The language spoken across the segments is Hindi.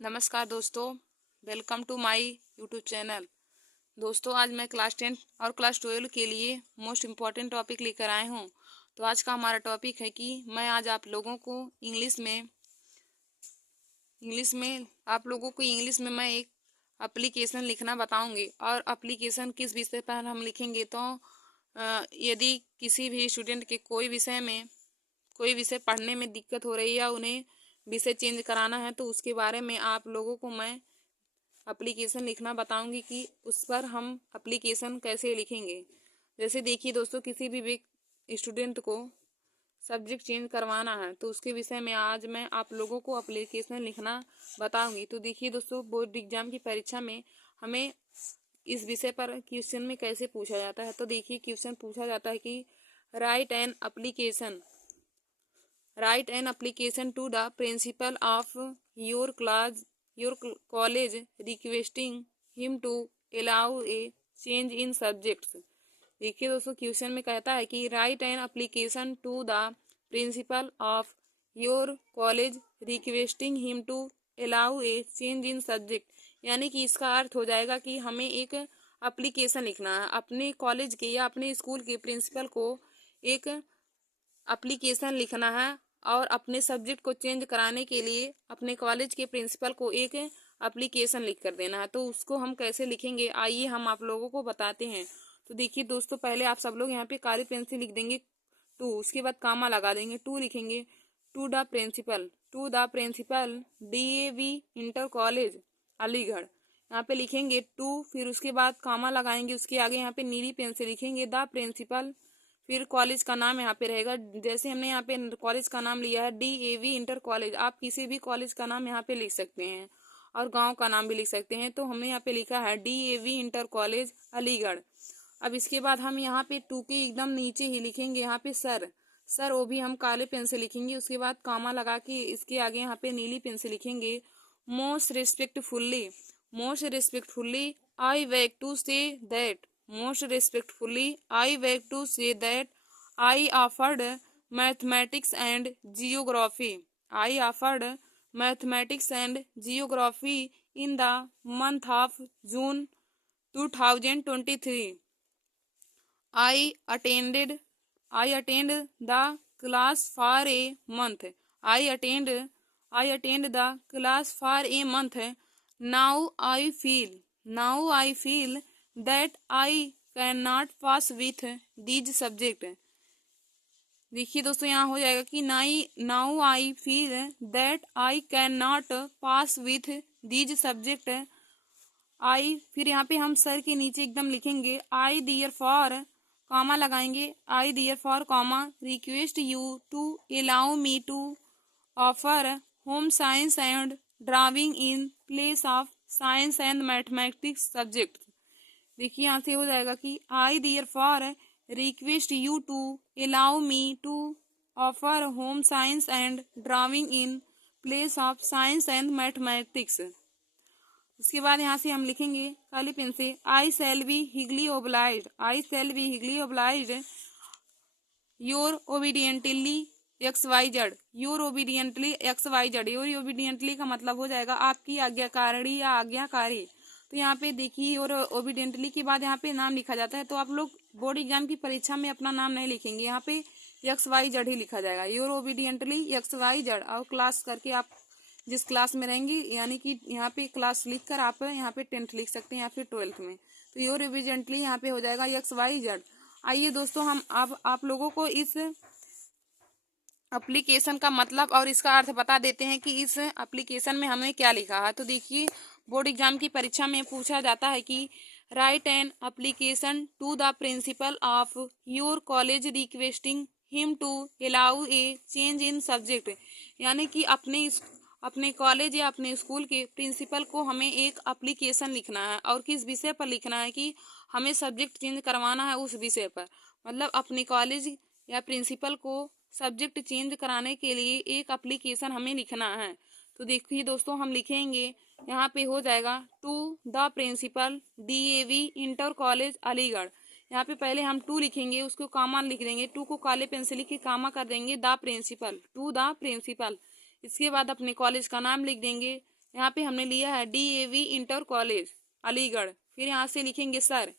नमस्कार दोस्तों, welcome to my YouTube channel. दोस्तों, आज मैं क्लास 10 और क्लास 12 के लिए मोस्ट इम्पॉर्टेंट टॉपिक लेकर आए हूँ। तो आज का हमारा टॉपिक है कि मैं आज आप लोगों को इंग्लिश में मैं एक एप्लीकेशन लिखना बताऊंगी। और एप्लीकेशन किस विषय पर हम लिखेंगे तो यदि किसी भी स्टूडेंट के कोई विषय पढ़ने में दिक्कत हो रही है या उन्हें विषय चेंज कराना है तो उसके बारे में आप लोगों को मैं एप्लीकेशन लिखना बताऊंगी कि उस पर हम एप्लीकेशन कैसे लिखेंगे। जैसे देखिए दोस्तों, किसी भी स्टूडेंट को सब्जेक्ट चेंज करवाना है तो उसके विषय में आज मैं आप लोगों को एप्लीकेशन लिखना बताऊंगी। तो देखिए दोस्तों, बोर्ड एग्जाम की परीक्षा में हमें इस विषय पर क्वेश्चन में कैसे पूछा जाता है। तो देखिए, क्वेश्चन पूछा जाता है कि write an application to the principal of your college requesting him to allow a change in subjects। देखिए दोस्तों, क्वेश्चन में कहता है कि write an application to the principal of your college requesting him to allow a change in subject. यानी कि इसका अर्थ हो जाएगा कि हमें एक एप्लीकेशन लिखना है अपने कॉलेज के या अपने स्कूल के प्रिंसिपल को एक एप्लीकेशन लिखना है और अपने सब्जेक्ट को चेंज कराने के लिए अपने कॉलेज के प्रिंसिपल को एक एप्लीकेशन लिख कर देना है। तो उसको हम कैसे लिखेंगे, आइए हम आप लोगों को बताते हैं। तो देखिए दोस्तों, पहले आप सब लोग यहाँ पे काली पेन से लिख देंगे टू, उसके बाद कामा लगा देंगे, टू लिखेंगे to the principal DAV inter college Aligarh. यहाँ पे लिखेंगे टू, फिर उसके बाद कामा लगाएंगे, उसके आगे यहाँ पे नीली पेन से लिखेंगे द प्रिंसिपल, फिर कॉलेज का नाम यहाँ पे रहेगा। जैसे हमने यहाँ पे कॉलेज का नाम लिया है DAV इंटर कॉलेज, आप किसी भी कॉलेज का नाम यहाँ पे लिख सकते हैं और गांव का नाम भी लिख सकते हैं। तो हमने यहाँ पे लिखा है DAV इंटर कॉलेज अलीगढ़। अब इसके बाद हम यहाँ पे टू के एकदम नीचे ही लिखेंगे यहाँ पे सर, वो भी हम काले पेन से लिखेंगे। उसके बाद कामा लगा के इसके आगे यहाँ पे नीली पेन से लिखेंगे most respectfully I beg to say that Most respectfully, I beg to say that I offered mathematics and geography. I offered mathematics and geography in the month of June 2023. I attended the class for a month. I attend the class for a month. Now I feel that I cannot pass with these subject। देखिए दोस्तों, यहाँ हो जाएगा कि now I feel that I can not pass with these subject. I, फिर यहाँ पे हम सर के नीचे एकदम लिखेंगे आई डियर फॉर, कामा लगाएंगे, I therefore comma request you to allow me to offer home science and drawing in place of science and mathematics subject. देखिए यहाँ से हो जाएगा कि I therefore request you to allow me to offer home science and drawing in place of science and mathematics. उसके बाद यहाँ से हम लिखेंगे काली पेन से I shall be highly obliged your obediently XYZ। Your obediently का मतलब हो जाएगा आपकी आज्ञाकारी या आज्ञाकारी। तो यहाँ पे देखिए, और ओबीडियंटली के बाद यहाँ पे नाम लिखा जाता है। तो आप लोग बोर्ड एग्जाम की परीक्षा में अपना नाम नहीं लिखेंगे, यहाँ पे XYZ ही लिखा जाएगा, योर ओबीडियंटली XYZ। और क्लास करके आप जिस क्लास में रहेंगे, यानी कि यहाँ पे क्लास लिख कर आप यहाँ पे 10th लिख सकते हैं या फिर 12th में। तो योर ओबीडियंटली यहाँ पे हो जाएगा XYZ। आइए दोस्तों, हम अब आप लोगों को इस एप्लीकेशन का मतलब और इसका अर्थ बता देते हैं कि इस एप्लीकेशन में हमने क्या लिखा है। तो देखिए, बोर्ड एग्जाम की परीक्षा में पूछा जाता है कि write an application to the principal of your college requesting him to allow a change in subject. यानी कि अपने कॉलेज या अपने स्कूल के प्रिंसिपल को हमें एक एप्लीकेशन लिखना है और किस विषय पर लिखना है कि हमें सब्जेक्ट चेंज करवाना है उस विषय पर। मतलब अपने कॉलेज या प्रिंसिपल को सब्जेक्ट चेंज कराने के लिए एक एप्लीकेशन हमें लिखना है। तो देखिए दोस्तों, हम लिखेंगे यहाँ पे हो जाएगा to the principal DAV inter college Aligarh. यहाँ पे पहले हम टू लिखेंगे, उसको कामा लिख देंगे, टू को काले पेन से लिख के कामा कर देंगे the principal, to the principal. इसके बाद अपने कॉलेज का नाम लिख देंगे यहाँ पे हमने लिया है DAV इंटर कॉलेज अलीगढ़। फिर यहाँ से लिखेंगे सर,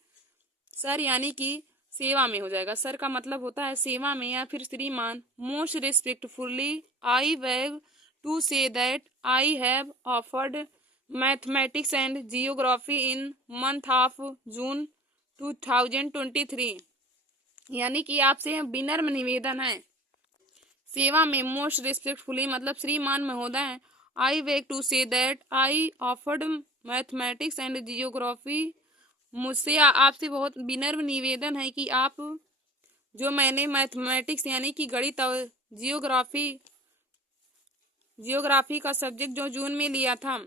सर यानी कि सेवा में हो जाएगा। सर का मतलब होता है सेवा में या फिर श्रीमान। Most respectfully I beg to say that I have offered mathematics and geography in month of June 2023। यानी कि आपसे विनम्र निवेदन है, सेवा में मोस्ट रिस्पेक्टफुली मतलब श्रीमान महोदय, I beg to say that I offered mathematics and geography, मुझसे आपसे बहुत विनम्र निवेदन है कि आप जो मैंने मैथमेटिक्स यानी कि गणित और जियोग्राफी का सब्जेक्ट जो जून में लिया था,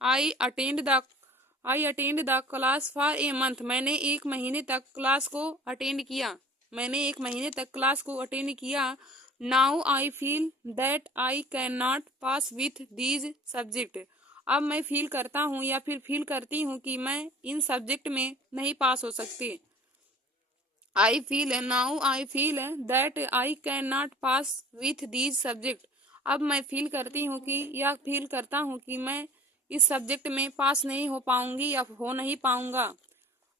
I attend the class for a month, मैंने एक महीने तक क्लास को अटेंड किया। Now I feel that I can not pass with these subject, अब मैं फील करता हूँ या फिर फील करती हूँ कि मैं इन सब्जेक्ट में नहीं पास हो सकती। Now I feel that I can not pass with these subject, अब मैं फील करता हूँ कि मैं इस सब्जेक्ट में पास नहीं हो पाऊंगी या हो नहीं पाऊंगा।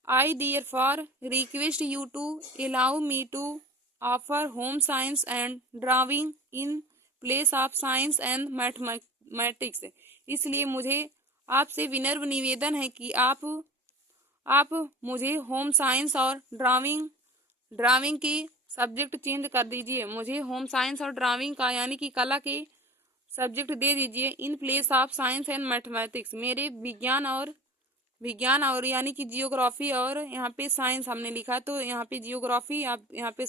I therefore request you to allow me to offer home science and drawing in place of science and mathematics, इसलिए मुझे आपसे विनम्र निवेदन है कि आप मुझे होम साइंस और ड्राइंग की सब्जेक्ट चेंज कर दीजिए। मुझे होम साइंस और ड्राइंग का यानी कि कला के सब्जेक्ट दे दीजिए इन place of science and mathematics, मेरे विज्ञान और यानी कि जियोग्राफी और यहाँ पे साइंस हमने लिखा तो यहाँ पे जियोग्राफी, आप यहाँ पे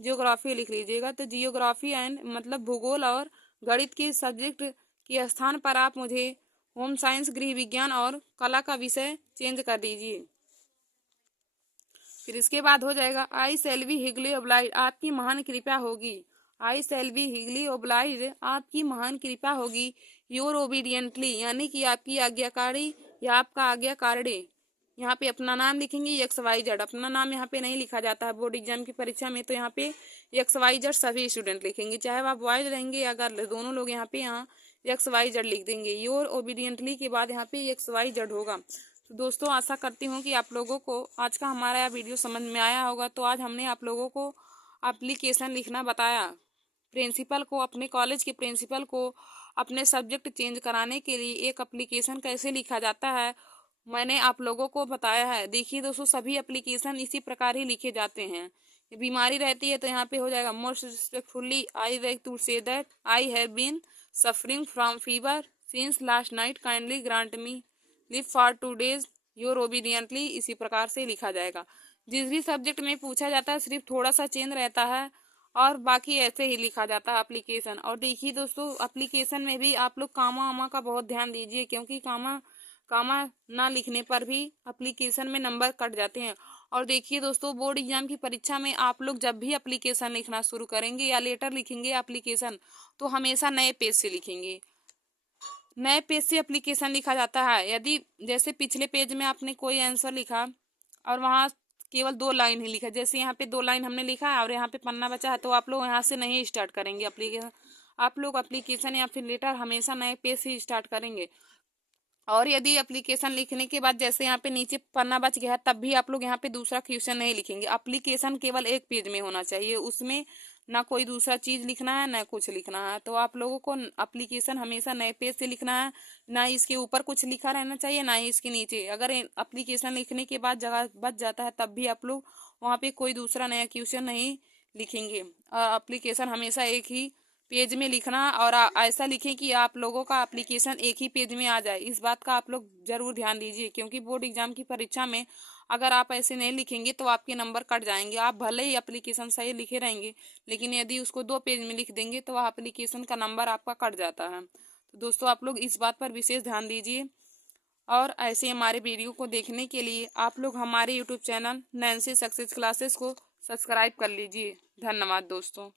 जियोग्राफी लिख लीजिएगा। तो जियोग्राफी एंड मतलब भूगोल और गणित के सब्जेक्ट के स्थान पर आप मुझे होम साइंस, गृह विज्ञान और कला का विषय चेंज कर दीजिए। फिर इसके बाद हो जाएगा आई सेल बी हिगली ओब्लाइज, आपकी महान कृपा होगी। आई सेल बी हिगली ओब्लाइज, आपकी महान कृपा होगी। योर ओबीडियंटली यानी कि आपकी आज्ञाकारी या आपका आज्ञाकार्य, यहाँ पे अपना नाम लिखेंगे XYZ, अपना नाम यहाँ पे नहीं लिखा जाता है बोर्ड एग्जाम की परीक्षा में, तो यहाँ पे XYZ सभी स्टूडेंट लिखेंगे, चाहे आप बॉयज रहेंगे या गर्ल, दोनों लोग यहाँ पे XYZ लिख देंगे। योर ओबीडियंटली के बाद यहाँ पे XYZ होगा। तो दोस्तों आशा करती हूँ कि आप लोगों को आज का हमारा यह वीडियो समझ में आया होगा। तो आज हमने आप लोगों को एप्लीकेशन लिखना बताया, प्रिंसिपल को, अपने कॉलेज के प्रिंसिपल को अपने सब्जेक्ट चेंज कराने के लिए एक एप्लीकेशन कैसे लिखा जाता है मैंने आप लोगों को बताया है। देखिए दोस्तों, सभी एप्लीकेशन इसी प्रकार ही लिखे जाते हैं। बीमारी रहती है तो यहाँ पे हो जाएगा most respectfully I beg to say that I have been suffering from fever since last night, kindly grant me leave for 2 days, your obediently, इसी प्रकार से लिखा जाएगा। जिस भी सब्जेक्ट में पूछा जाता है सिर्फ थोड़ा सा चेंज रहता है और बाकी ऐसे ही लिखा जाता है एप्लीकेशन। और देखिए दोस्तों, एप्लीकेशन में भी आप लोग कामा वामा का बहुत ध्यान दीजिए, क्योंकि कामा ना लिखने पर भी एप्लीकेशन में नंबर कट जाते हैं। और देखिए दोस्तों, बोर्ड एग्जाम की परीक्षा में आप लोग जब भी एप्लीकेशन लिखना शुरू करेंगे या लेटर लिखेंगे एप्लीकेशन, तो हमेशा नए पेज से लिखेंगे। नए पेज से एप्लीकेशन लिखा जाता है। यदि जैसे पिछले पेज में आपने कोई आंसर लिखा और वहाँ केवल 2 लाइन ही लिखा, जैसे यहाँ पे 2 लाइन हमने लिखा है और यहाँ पे पन्ना बचा है, तो आप लोग यहाँ से नहीं स्टार्ट करेंगे एप्लीकेशन। आप लोग एप्लीकेशन या फिर लेटर हमेशा नए पेज से स्टार्ट करेंगे। और यदि एप्लीकेशन लिखने के बाद जैसे यहाँ पे नीचे पन्ना बच गया है, तब भी आप लोग यहाँ पे दूसरा क्वेश्चन नहीं लिखेंगे। एप्लीकेशन केवल एक पेज में होना चाहिए, उसमें ना कोई दूसरा चीज लिखना है ना कुछ लिखना है। तो आप लोगों को एप्लीकेशन हमेशा नए पेज से लिखना है, ना इसके ऊपर कुछ लिखा रहना चाहिए ना ही इसके नीचे। अगर एप्लीकेशन लिखने के बाद जगह बच जाता है तब भी आप लोग वहाँ पे कोई दूसरा नया क्वेश्चन नहीं लिखेंगे। एप्लीकेशन हमेशा एक ही पेज में लिखना और ऐसा लिखें कि आप लोगों का एप्लीकेशन एक ही पेज में आ जाए। इस बात का आप लोग जरूर ध्यान दीजिए, क्योंकि बोर्ड एग्जाम की परीक्षा में अगर आप ऐसे नहीं लिखेंगे तो आपके नंबर कट जाएंगे। आप भले ही एप्लीकेशन सही लिखे रहेंगे, लेकिन यदि उसको 2 पेज में लिख देंगे तो वह एप्लीकेशन का नंबर आपका कट जाता है। तो दोस्तों आप लोग इस बात पर विशेष ध्यान दीजिए। और ऐसे हमारे वीडियो को देखने के लिए आप लोग हमारे YouTube channel Nancy success classes को सब्सक्राइब कर लीजिए। धन्यवाद दोस्तों।